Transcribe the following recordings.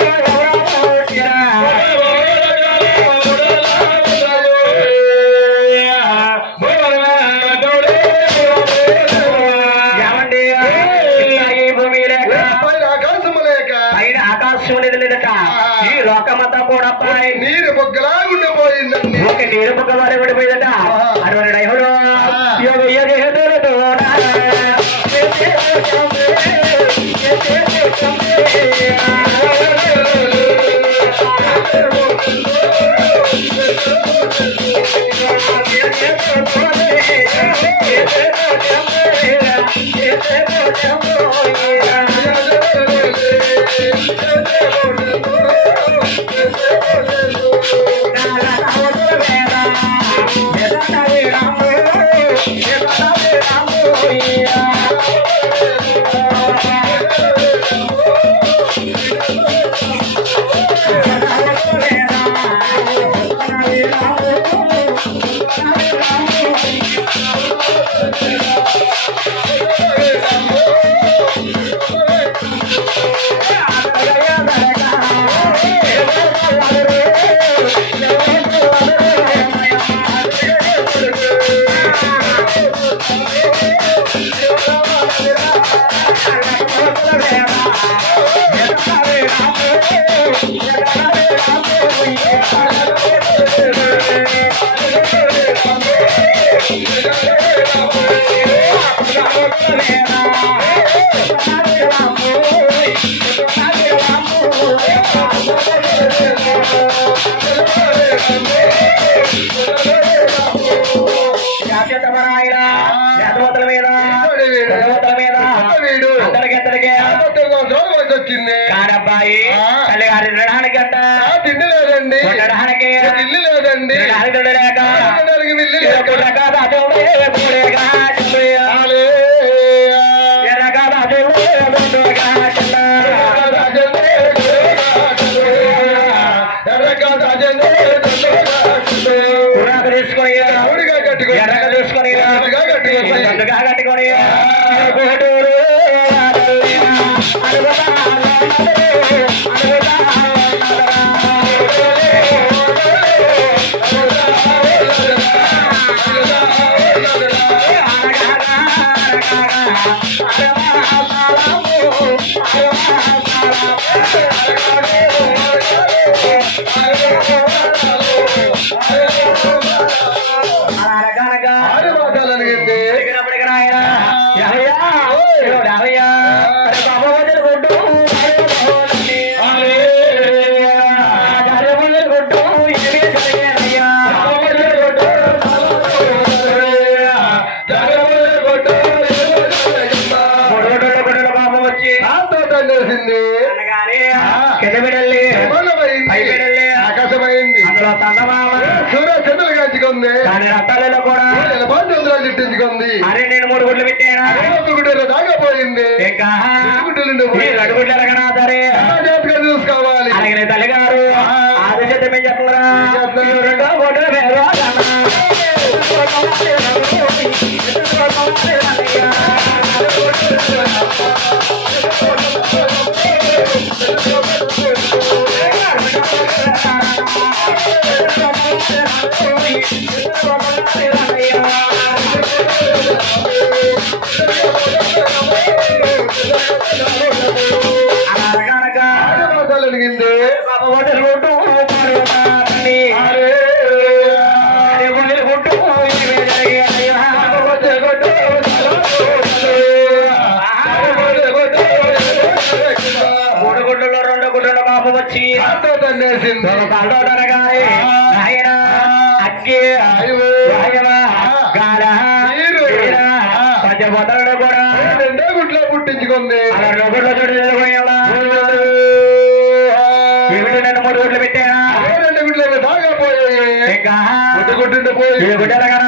Yeah. করে తెలిసింది ఆకాశమైంది. సూర్య చంద్రులు కాచుకుంది రత్తాలలో కూడా. చంద్రులు చుట్టించుకుంది అరే నేను మూడు గుడ్లు పెట్టాను? గుడ్డలు దాకపోయింది ఇంకా? గుడ్డలు చూసుకోవాలి. తల్లిగారు ఆదిశతమే చెప్పరా రెండో గుడ్డలు పదవుడు కూడా. రెండో గుట్లో పుట్టించుకుంది. ఒకటిలో చోటు నిలబడేవాడా రెండు మూడు గుట్లు పెట్టాడా రెండు గుట్లు దాకా పోయాయి. ఇంకా. గుట్టు గుట్టుండి పోయి. గుడ్డలగా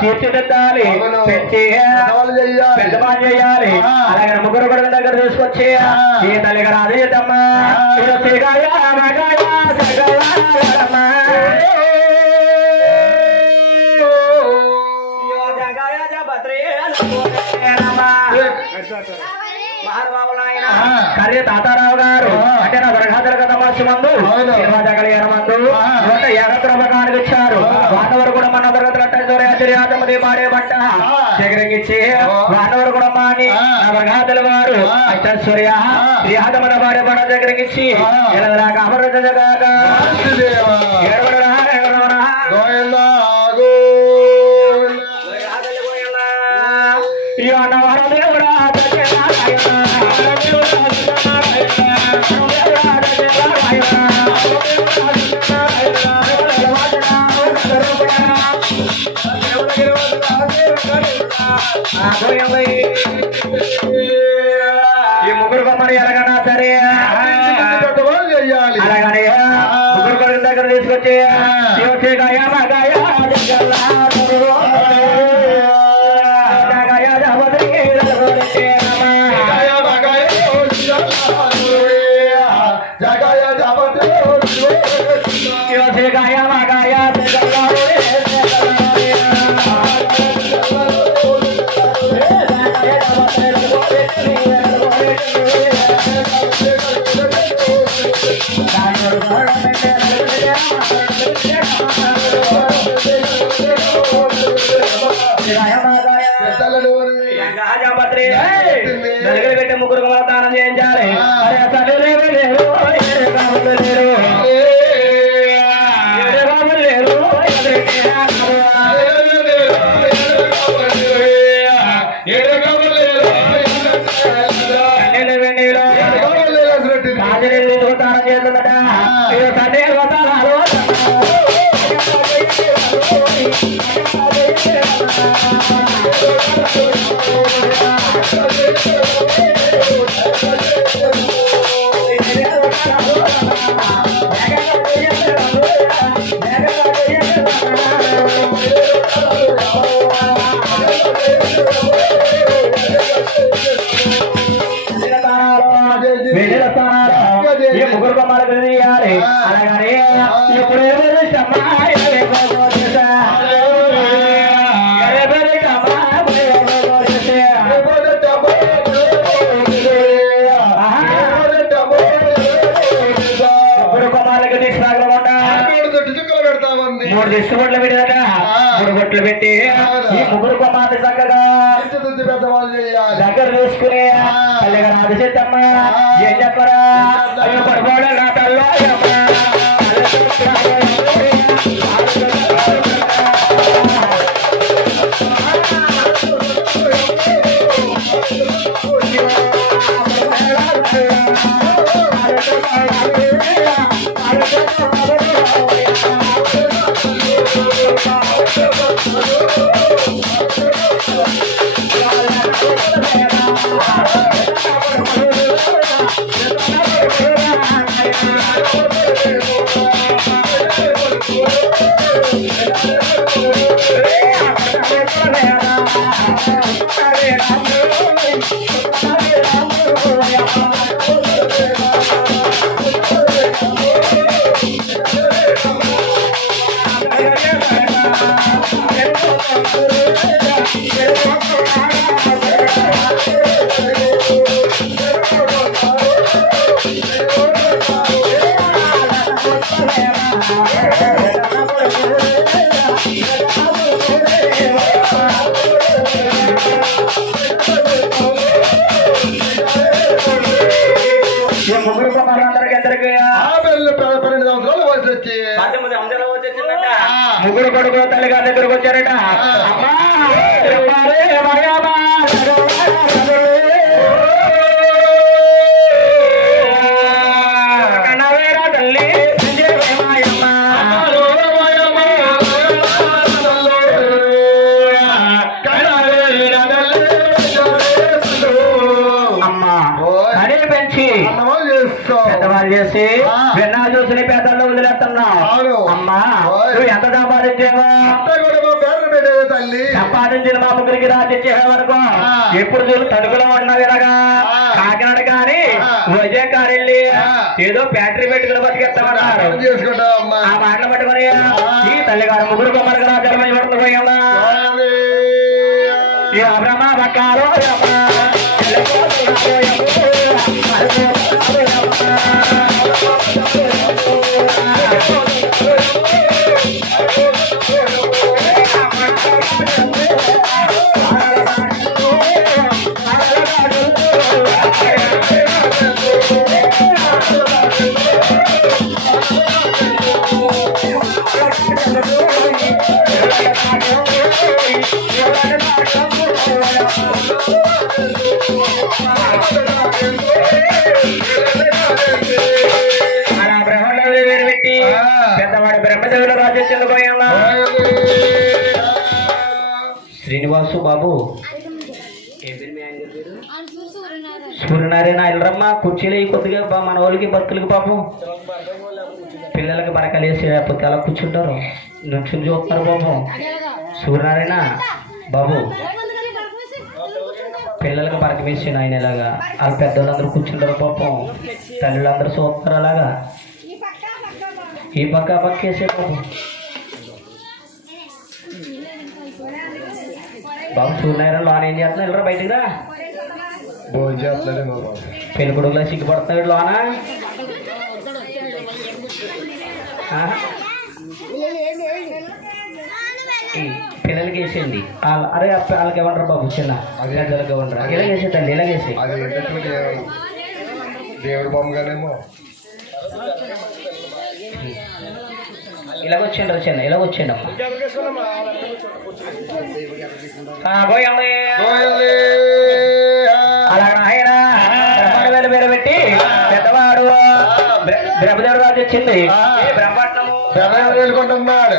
తీర్చిదిద్దాలి. పెంచి పెద్దమాన్ చేయాలి. అలాగే ముగ్గురు కొడుకు దగ్గర తీసుకొచ్చి ఈ తల్లిగా రాజేదమ్మా కర్రీ తాతారావు గారు. అంటే నా వరఘాతల కథ మార్చి మందు. ఎరమందు నూట యాభై రూపాయలు ఇచ్చారు. వానవరు కూడా మన తరగతులు అట్టరి పాడే బట్ట. జగరంగిచ్చి వానవరు కూడా మాని నా వరఘాతల వారు. సూర్య శ్రీహాతమన జగరంగిచ్చి ఎలదరాక అమరత జగాక. ఏడవడరా ఏడవడరా. ఈ పెట్టే చేసి. విన్నా చూసిన పేదల్లో వదిలేస్తున్నావు. అమ్మా. నువ్వు ఎంత సంపాదించావా తల్లి సంపాదించిన మా ముగ్గురికి రాజిచ్చే వరకు. ఎప్పుడు చూడు తణుకులో ఉన్నావు ఇలాగా. కాకినాడ కానీ. విజయ కారెళ్ళి. ఏదో ఫ్యాక్టరీ పెట్టుకుని బతికేస్తామన్నారు ఆ మాటలు పట్టుకొని. ఈ తల్లిగారు ముగ్గురు కొమ్మరికి రాజ్యాలమై పడుతుపోయిందా ఈ అబ్రహ్మ బక్కాలో యమ్మ. శ్రీనివాసు బాబు. సూర్యనారాయణ ఎల్లరమ్మ కుర్చీలు ఈ కొద్దిగా బా మన వాళ్ళకి భక్తులకి పాపం. పిల్లలకి బరకలేసి లేకపోతే అలా కూర్చుంటారు. నుంచుని చూస్తున్నారు పాపం సూర్యనారాయణ బాబు. పిల్లలకి బరక వేసి ఆయన ఇలాగా. వాళ్ళ పెద్దవాళ్ళందరూ కూర్చుంటారు పాపం. తల్లులందరూ చూస్తారు అలాగా. ఈ పక్క పక్క వేసే పాపం బాబు సూర్యనారాయణ లోన ఏం చేస్తున్నా వెళ్ళరా బయటికి రా. పెళ్ళి కొడుకులా సిగ్గుపడుతున్నాడు లోన. పిల్లలకి వేసేయండి వాళ్ళ- అరే వాళ్ళకి ఇవ్వండి బాబు చిన్న. పెద్దలకి ఇవ్వండి ఇలాగేసే తల్లి ఇలాగేసి దేవుడి బొమ్మగానేమో ఇలాగొచ్చేయండి చిన్న. పోయండి అలా ఆయన బ్రహ్మాండ వేలు పేరు పెట్టి పెద్దవాడు. బ్ర- బ్రహ్మదేవుడు రాజు వచ్చింది బ్రహ్మాండము? బెల్లం వేలుకుంటున్నాడు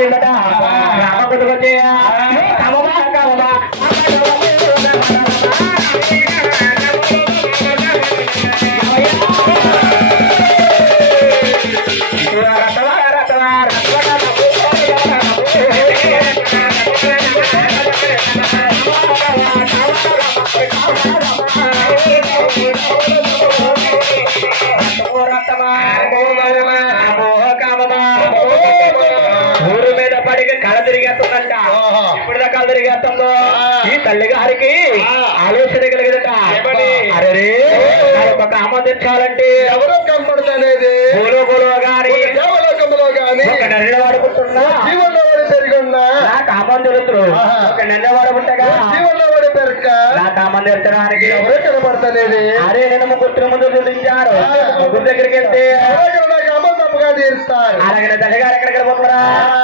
விட்டா అమ్మ తప్పుగా తీరుస్తారు తల్లిగారు ఎక్కడికి వెళ్ళిపోతున్నారా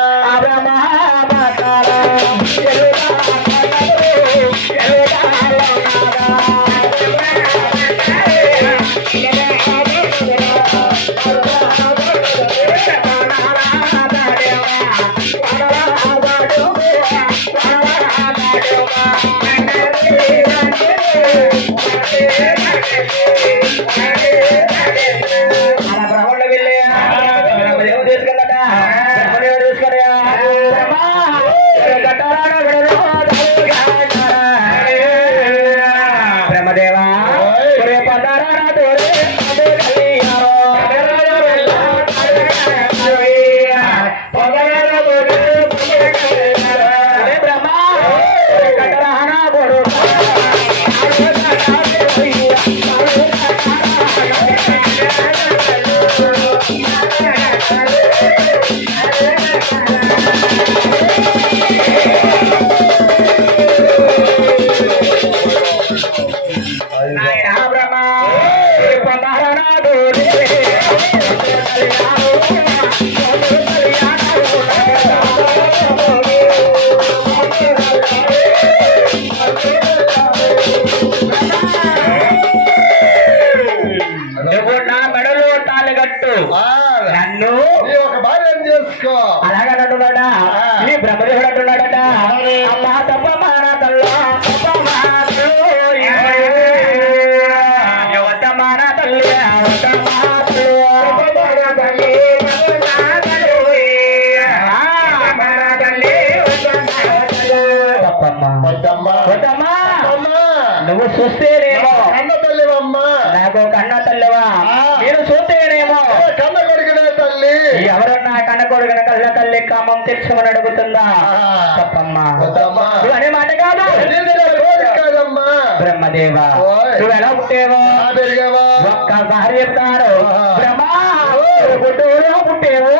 నువ్వు చూస్తేనేమో. కన్న తల్లివమ్మా నాకు కన్న తల్లివా? నేను చూస్తేనేమో. కన్న కొడుకునే తల్లి? ఎవరన్నా కన్న కొడుకున కళ్ళ తల్లి కామం తెచ్చమని అడుగుతుందా? తప్పమ్మా. అనే మాట కాదు? బ్రహ్మదేవ. నువ్వు ఎలా పుట్టేవో? ఒక్కసారి చెప్తారు. బ్రహ్మ నువ్వు గుడ్డూలో పుట్టేవు.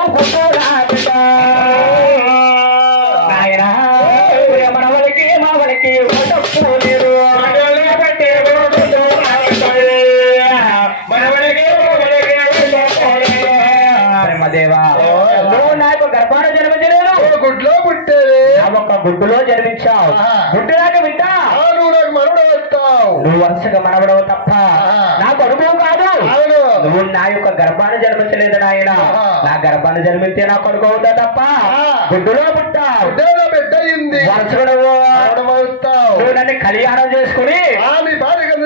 ఒక్క గుడ్డులో జన్మించావు ఆహా. గుడ్డులాగా వింటా. నువ్వు నాకు నువ్వు వరుసగా మనవడవు తప్ప ఆహా. నా కొడుకు కాదు. నువ్వు నా యొక్క గర్భాన్ని జన్మించలేదు నాయన. నా గర్భాన్ని జన్మించే నా కొడుకు అవుతా తప్ప? పుట్టావు. బిడ్డలో బిడ్డ అయింది వరుసగా నువ్వు నన్ను కళ్యాణం చేసుకుని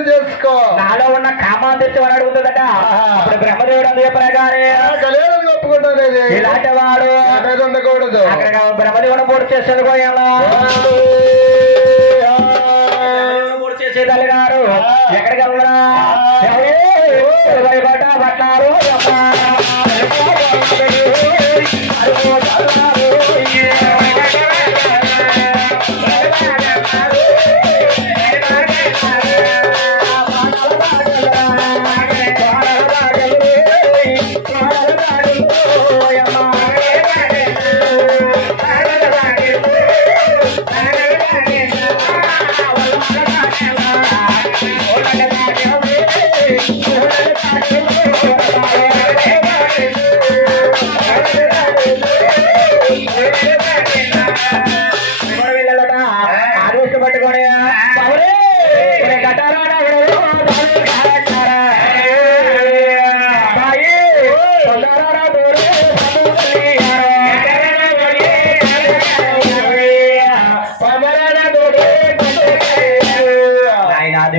చేసుకో. నాలో ఉన్న కామాన్ని తెచ్చమని అడుగుతుందట. అప్పుడు బ్రహ్మదేవుడు అందు చెప్పనగానే ఆ కళ్యాణం ఒప్పుకుంటానేది ఇలాంటి వాడు నా మీద ఉండకూడదు అక్కడ బ్రహ్మదేవుడు పూర్తి చేసేది పూర్తి చేసేదాన్ని గారు ఎక్కడికి వెళ్ళరా పట్టారు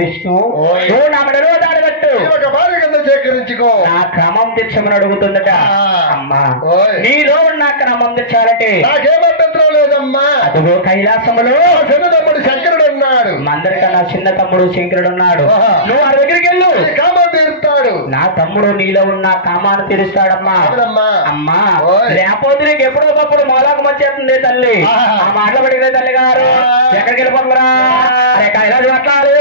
విష్ణు నా మెడలో దాడగట్టు ఒక భార్య కింద సేకరించుకో నా తెచ్చమని అడుగుతుందట. అమ్మా. నీలో ఉన్న క్రమం తెచ్చాలంటే నాకేం అభ్యంతరం లేదమ్మా అదిగో కైలాసములో నా చిన్న తమ్ముడు శంకరుడు ఉన్నాడు మందరికన్నా చిన్న తమ్ముడు శంకరుడు ఉన్నాడు. నువ్వు ఆ దగ్గరికి వెళ్ళు నీ తీరుతాడు నా తమ్ముడు నీలో ఉన్న కామాన్ని తీరుస్తాడమ్మా. అమ్మా. లేకపోతే నీకు ఎప్పుడో ఒకప్పుడు మొలకు వచ్చేస్తుంది తల్లి. ఆ మాటలు పడితే తల్లి గారు. ఎక్కడికి వెళ్ళిపోతురా అరే కైలాసం పట్టాలి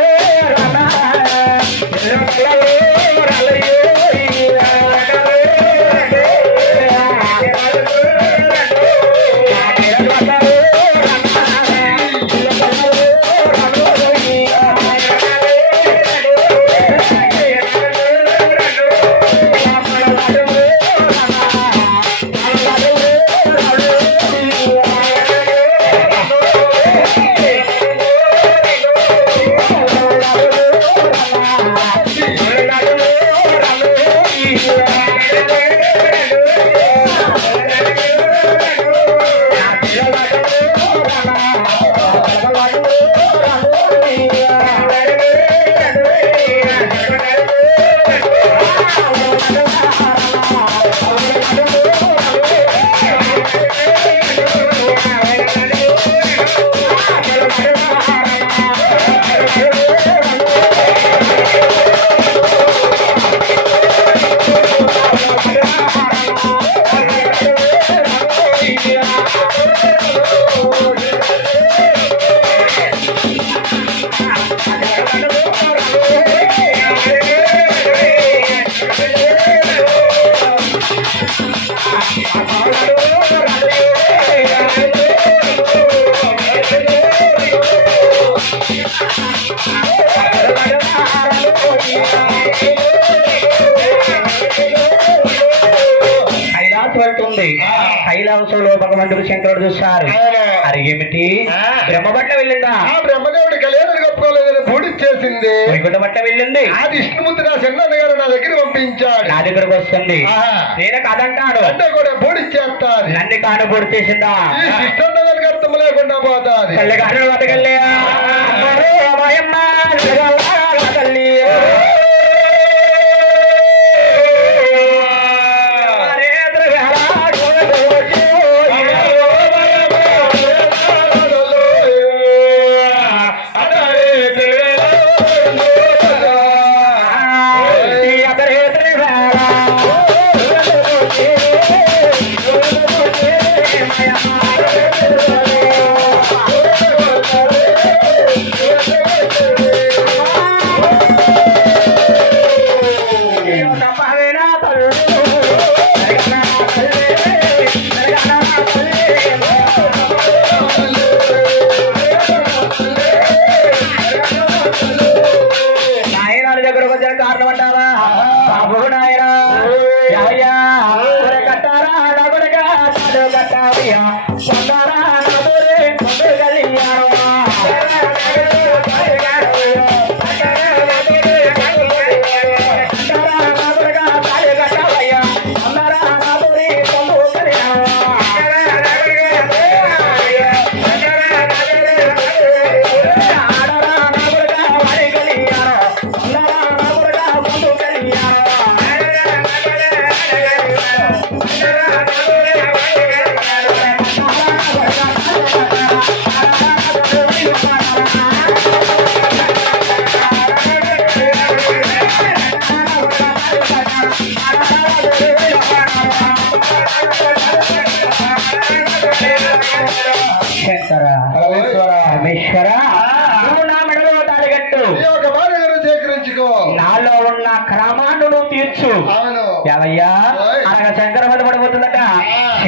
వస్తుంది. నేను కాదంటాడు. అంటే కూడా పూడిచ్చేస్తాది నన్ను కాను పూర్తి చేసిందా? లేకుండా పోతాది. తల్లిగారు బతకల్లే తల్లి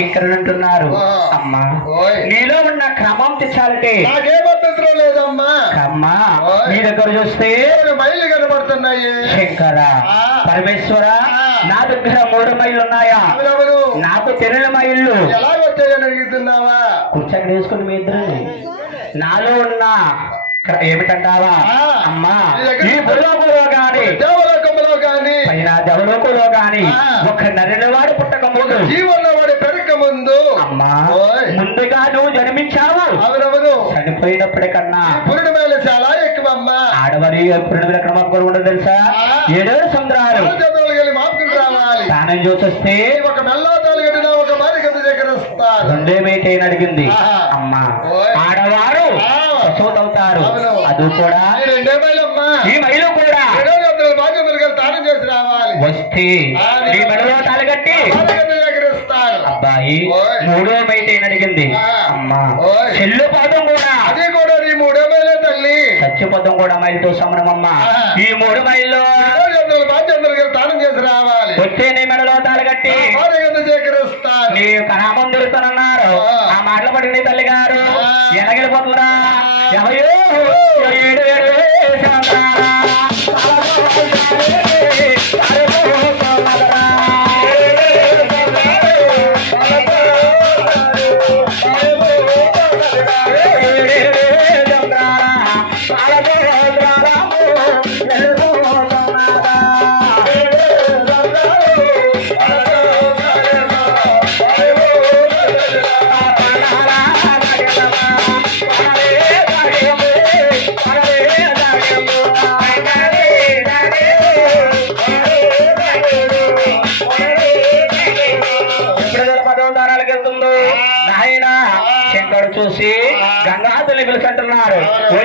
శంకరుడు అంటున్నారు. అమ్మా. నీలో ఉన్న క్రమం తెచ్చాలంటే నాకేం అభ్యంతరం లేదమ్మా అమ్మా. నీ దగ్గర చూస్తే మైళ్ళు కనబడుతున్నాయి శంకర. పరమేశ్వర. నా దగ్గర మూడు మైళ్ళు ఉన్నాయా నాకు తెరల మైళ్ళు ఎలా వచ్చాయని అడుగుతున్నావా కూర్చొని వేసుకుని మీ ఇద్దరు నాలో ఉన్న ఏమిటంటావా. అమ్మా ఈ భూలోకంలో గాని దేవలోకంలో గాని పైన దేవలోకంలో గాని. ఒక నరినవాడు పుట్టక ముందు జీవన వాడి అమ్మా. ముందుగా నువ్వు జన్మించావు. ఎవరెవరు చనిపోయినప్పటికన్నా పురుడు మేలు చాలా ఎక్కువమ్మా. ఆడవారి పురుడు క్రమం కూడా ఉండదు తెలుసా. ఏడో చేతులు వెళ్ళి మాపుకుని రావాలి. స్నానం చూసొస్తే ఈ ఒక కట్టిన ఒక దగ్గర వస్తారు. రెండేమైతే అడిగింది. అమ్మా. ఆడవారు అవును. అది కూడా ఈ ఈ మైలు కూడా చేసి రావాలి. వస్తే మెడలో తాళగట్టి ఓయ్. మూడో మైతే అడిగింది. అమ్మా. చెల్లు పాదం కూడా అది కూడా నీ మూడే మైలే తల్లి సత్యపదం కూడా మైలుతో సమరమమ్మా. ఈ మూడు మైల్లో తానం చేసి రావాలి వచ్చే నీ మెడలో తాళగట్టి వస్తారు నీ యొక్క నామం దొరుకుతానన్నారు ఆ. మాటలు పడిన నీ తల్లి గారు ఆ. ఎనగలిపోతుందా